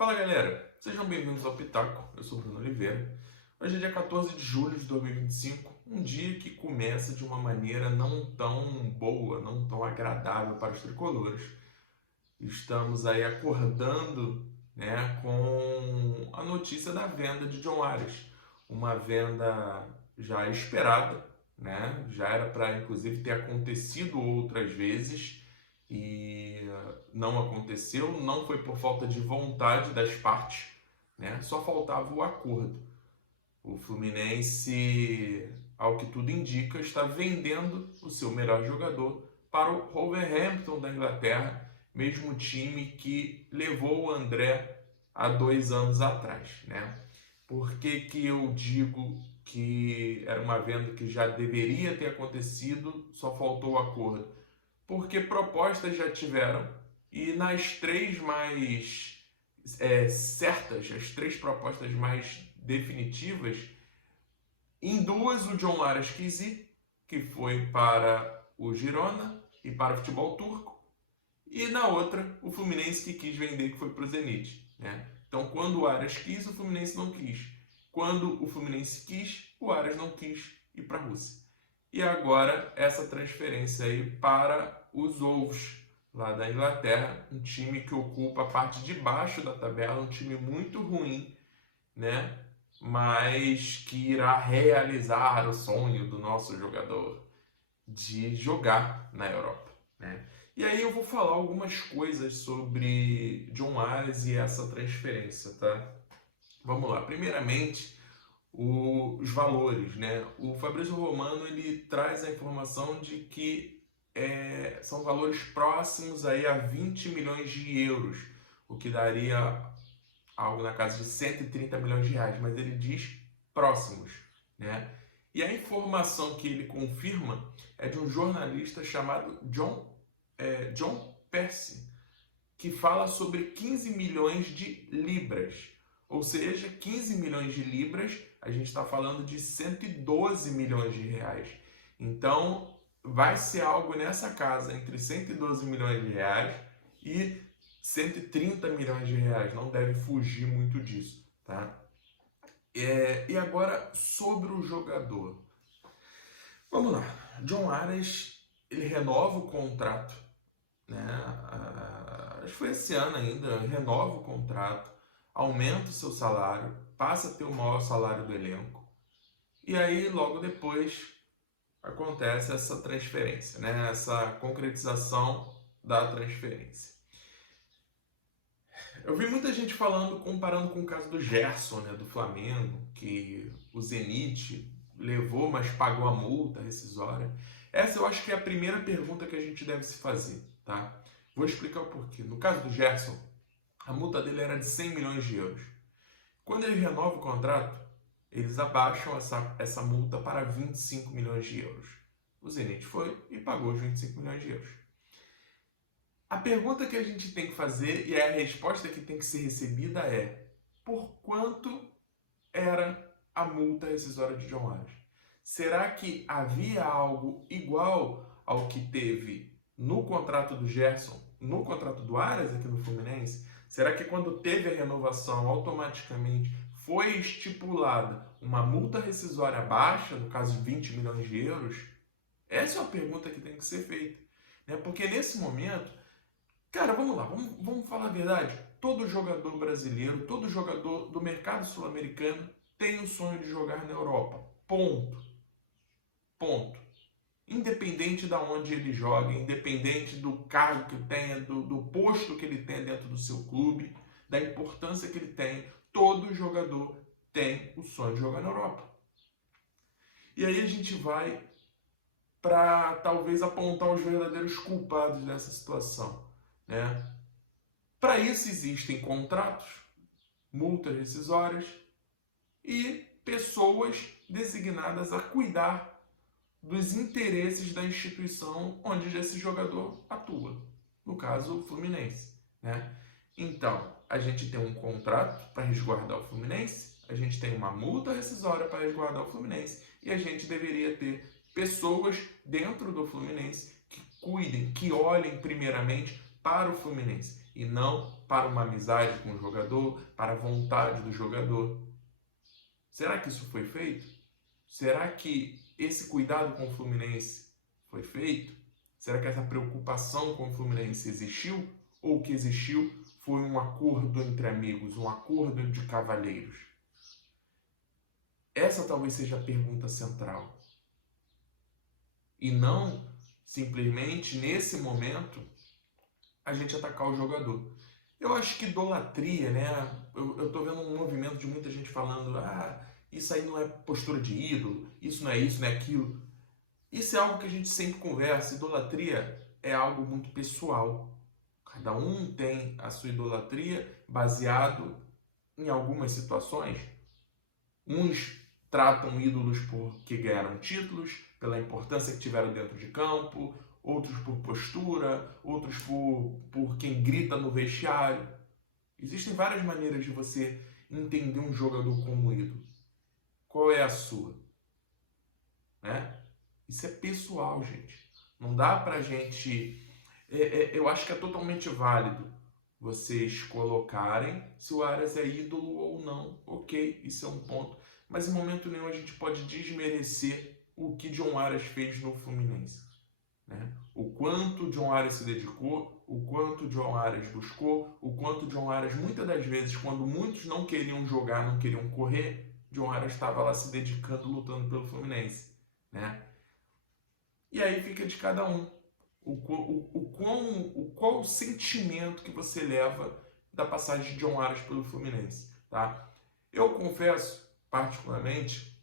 Fala galera, sejam bem-vindos ao Pitaco, eu sou o Bruno Oliveira. Hoje é dia 14 de julho de 2025, um dia que começa de uma maneira não tão boa, não tão agradável para os tricolores. Estamos aí acordando, com a notícia da venda de John Arias, uma venda já esperada, já era para inclusive ter acontecido outras vezes e não aconteceu, não foi por falta de vontade das partes, só faltava o acordo. O Fluminense, ao que tudo indica, está vendendo o seu melhor jogador para o Wolverhampton da Inglaterra, mesmo time que levou o André há 2 anos atrás. Por que eu digo que era uma venda que já deveria ter acontecido, só faltou o acordo? Porque propostas já tiveram e nas três mais certas, as três propostas mais definitivas, em duas o John Arias quis ir, que foi para o Girona e para o futebol turco, e na outra o Fluminense que quis vender, que foi para o Zenit. Então quando o Arias quis, o Fluminense não quis. Quando o Fluminense quis, o Arias não quis ir para a Rússia. E agora essa transferência aí para os Wolves, lá da Inglaterra, um time que ocupa a parte de baixo da tabela, um time muito ruim, mas que irá realizar o sonho do nosso jogador de jogar na Europa. E aí eu vou falar algumas coisas sobre John Arias e essa transferência, tá? Vamos lá. Primeiramente, os valores, O Fabrício Romano ele traz a informação de que são valores próximos aí a 20 milhões de euros, o que daria algo na casa de 130 milhões de reais, mas ele diz próximos, E a informação que ele confirma é de um jornalista chamado John Percy, que fala sobre 15 milhões de libras, ou seja, 15 milhões de libras, a gente está falando de 112 milhões de reais. Então, vai ser algo nessa casa, entre 112 milhões de reais e 130 milhões de reais. Não deve fugir muito disso, tá? E agora, sobre o jogador. Vamos lá. John Arias, ele renova o contrato, acho que foi esse ano ainda, renova o contrato, aumenta o seu salário, passa a ter o maior salário do elenco. E aí, logo depois, acontece essa transferência, essa concretização da transferência. Eu vi muita gente falando, comparando com o caso do Gerson, do Flamengo, que o Zenit levou, mas pagou a multa rescisória. Essa eu acho que é a primeira pergunta que a gente deve se fazer, tá? Vou explicar o porquê. No caso do Gerson, a multa dele era de 100 milhões de euros. Quando ele renova o contrato, eles abaixam essa multa para 25 milhões de euros. O Zenit foi e pagou os 25 milhões de euros. A pergunta que a gente tem que fazer e a resposta que tem que ser recebida é: por quanto era a multa rescisória de John Arias? Será que havia algo igual ao que teve no contrato do Gerson, no contrato do Arias aqui no Fluminense? Será que quando teve a renovação, automaticamente foi estipulada uma multa rescisória baixa, no caso de 20 milhões de euros? Essa é uma pergunta que tem que ser feita. Porque nesse momento, cara, vamos lá, vamos falar a verdade. Todo jogador brasileiro, todo jogador do mercado sul-americano tem o sonho de jogar na Europa. Ponto. Independente de onde ele joga, independente do cargo que tenha, do posto que ele tenha dentro do seu clube, da importância que ele tem, todo jogador tem o sonho de jogar na Europa. E aí a gente vai para talvez apontar os verdadeiros culpados dessa situação. Para isso existem contratos, multas rescisórias e pessoas designadas a cuidar dos interesses da instituição onde esse jogador atua, no caso o Fluminense. Então, a gente tem um contrato para resguardar o Fluminense, a gente tem uma multa rescisória para resguardar o Fluminense e a gente deveria ter pessoas dentro do Fluminense que cuidem, que olhem primeiramente para o Fluminense e não para uma amizade com o jogador, para a vontade do jogador. Será que isso foi feito? Será que esse cuidado com o Fluminense foi feito? Será que essa preocupação com o Fluminense existiu? Ou o que existiu foi um acordo entre amigos, um acordo de cavalheiros? Essa talvez seja a pergunta central. E não simplesmente, nesse momento, a gente atacar o jogador. Eu acho que idolatria, né? Eu tô vendo um movimento de muita gente falando: isso aí não é postura de ídolo, isso, não é aquilo. Isso é algo que a gente sempre conversa. Idolatria é algo muito pessoal. Cada um tem a sua idolatria baseado em algumas situações. Uns tratam ídolos porque ganharam títulos, pela importância que tiveram dentro de campo, outros por postura, outros por quem grita no vestiário. Existem várias maneiras de você entender um jogador como ídolo. Qual é a sua? Né? Isso é pessoal, gente. Não dá pra gente... eu acho que é totalmente válido vocês colocarem se o Aras é ídolo ou não. Ok, isso é um ponto. Mas em momento nenhum a gente pode desmerecer o que John Aras fez no Fluminense. Né? O quanto John Aras se dedicou, o quanto John Aras buscou, o quanto John Aras, muitas das vezes, quando muitos não queriam jogar, não queriam correr, John Aras estava lá se dedicando, lutando pelo Fluminense. Né? E aí fica de cada um. Qual o sentimento que você leva da passagem de John Aras pelo Fluminense. Tá? Eu confesso, particularmente,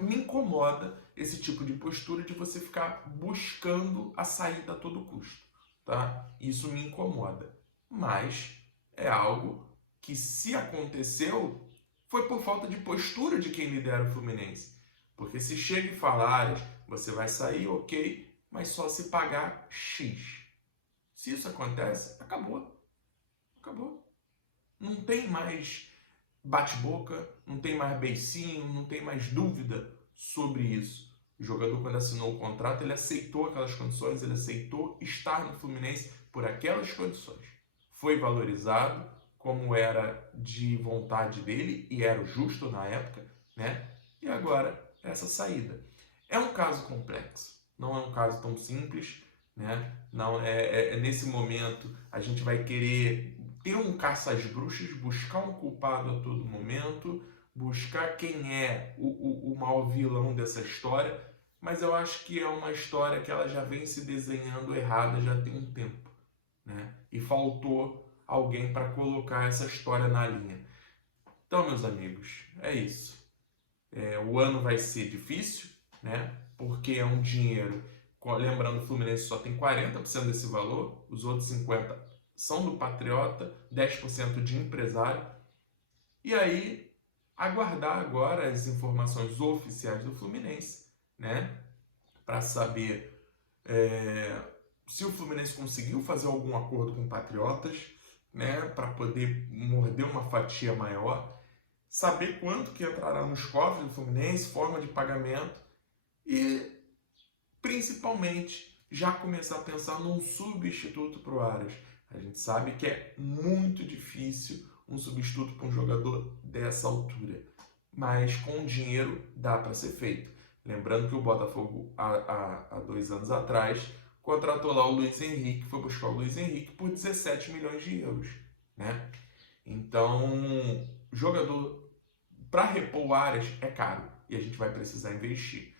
me incomoda esse tipo de postura de você ficar buscando a saída a todo custo. Tá? Isso me incomoda. Mas é algo que, se aconteceu, foi por falta de postura de quem lidera o Fluminense. Porque se chega e falar, você vai sair, ok, mas só se pagar X. Se isso acontece, acabou. Acabou. Não tem mais bate-boca, não tem mais beicinho, não tem mais dúvida sobre isso. O jogador, quando assinou o contrato, ele aceitou aquelas condições, ele aceitou estar no Fluminense por aquelas condições. Foi valorizado como era de vontade dele, e era o justo na época, né? E agora, essa saída. É um caso complexo, não é um caso tão simples, né? Não nesse momento a gente vai querer ter um caça às bruxas, buscar um culpado a todo momento, buscar quem é o maior vilão dessa história, mas eu acho que é uma história que ela já vem se desenhando errada já tem um tempo, né? E faltou alguém para colocar essa história na linha. Então, meus amigos, é isso. O ano vai ser difícil, né? Porque é um dinheiro, lembrando, o Fluminense só tem 40% desse valor, os outros 50% são do Patriota, 10% de empresário. E aí, aguardar agora as informações oficiais do Fluminense, né? Para saber se o Fluminense conseguiu fazer algum acordo com Patriotas, né? Para poder morder uma fatia maior, saber quanto que entrará nos cofres do Fluminense, forma de pagamento e, principalmente, já começar a pensar num substituto para o Aras. A gente sabe que é muito difícil um substituto para um jogador dessa altura, mas com dinheiro dá para ser feito. Lembrando que o Botafogo, há 2 anos atrás, contratou lá o Luiz Henrique, foi buscar o Luiz Henrique por 17 milhões de euros. Né? Então, jogador para repor o Aras é caro e a gente vai precisar investir.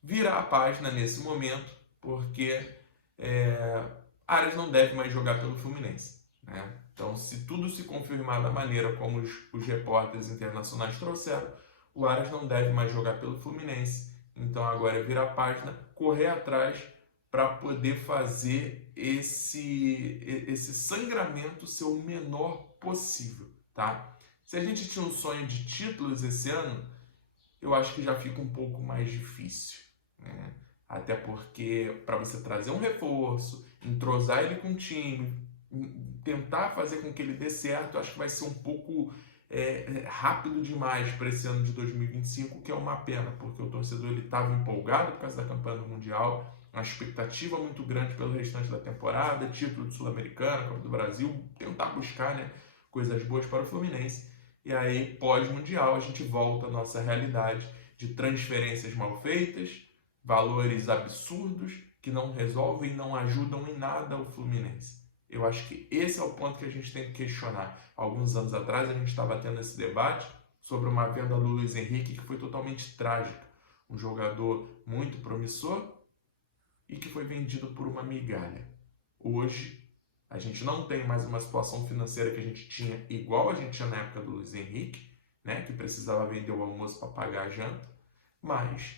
Virar a página nesse momento, porque Aras não deve mais jogar pelo Fluminense. Né? Então, se tudo se confirmar da maneira como os repórteres internacionais trouxeram, o Aras não deve mais jogar pelo Fluminense. Então, agora é virar a página, correr atrás para poder fazer esse sangramento ser o menor possível. Tá? Se a gente tinha um sonho de títulos esse ano, eu acho que já fica um pouco mais difícil. Né? Até porque, para você trazer um reforço, entrosar ele com o time, tentar fazer com que ele dê certo, acho que vai ser um pouco rápido demais para esse ano de 2025, que é uma pena, porque o torcedor estava empolgado por causa da campanha do Mundial, uma expectativa muito grande pelo restante da temporada, título de Sul-Americana, Copa do Brasil, tentar buscar, né, coisas boas para o Fluminense. E aí, pós-Mundial, a gente volta à nossa realidade de transferências mal feitas, valores absurdos que não resolvem e não ajudam em nada o Fluminense. Eu acho que esse é o ponto que a gente tem que questionar. Alguns anos atrás, a gente estava tendo esse debate sobre uma venda do Luiz Henrique que foi totalmente trágica. Um jogador muito promissor e que foi vendido por uma migalha. Hoje, a gente não tem mais uma situação financeira que a gente tinha igual a gente tinha na época do Luiz Henrique, né, que precisava vender o almoço para pagar a janta, mas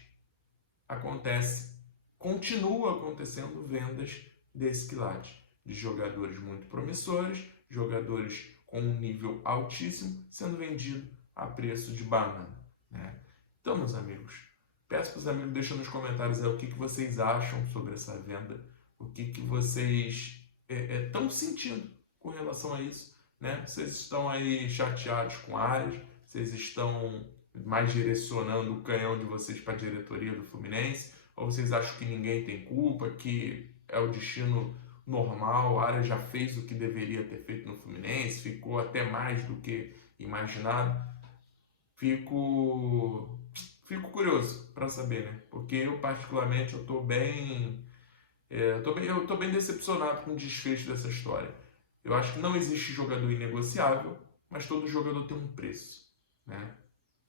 continua acontecendo vendas desse quilate, de jogadores muito promissores, jogadores com um nível altíssimo, sendo vendido a preço de banana, né? Então, meus amigos, peço para os amigos, deixem nos comentários aí o que vocês acham sobre essa venda, o que vocês estão sentindo com relação a isso, né? Vocês estão aí chateados com áreas, vocês estão mais direcionando o canhão de vocês para a diretoria do Fluminense, ou vocês acham que ninguém tem culpa, que é o destino normal, a área já fez o que deveria ter feito no Fluminense, ficou até mais do que imaginado? Fico curioso para saber, né? Porque eu particularmente eu tô bem decepcionado com o desfecho dessa história. Eu acho que não existe jogador inegociável, mas todo jogador tem um preço, né?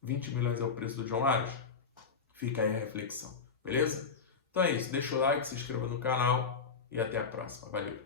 20 milhões é o preço do John Arias? Fica aí a reflexão, beleza? Então é isso, deixa o like, se inscreva no canal e até a próxima. Valeu!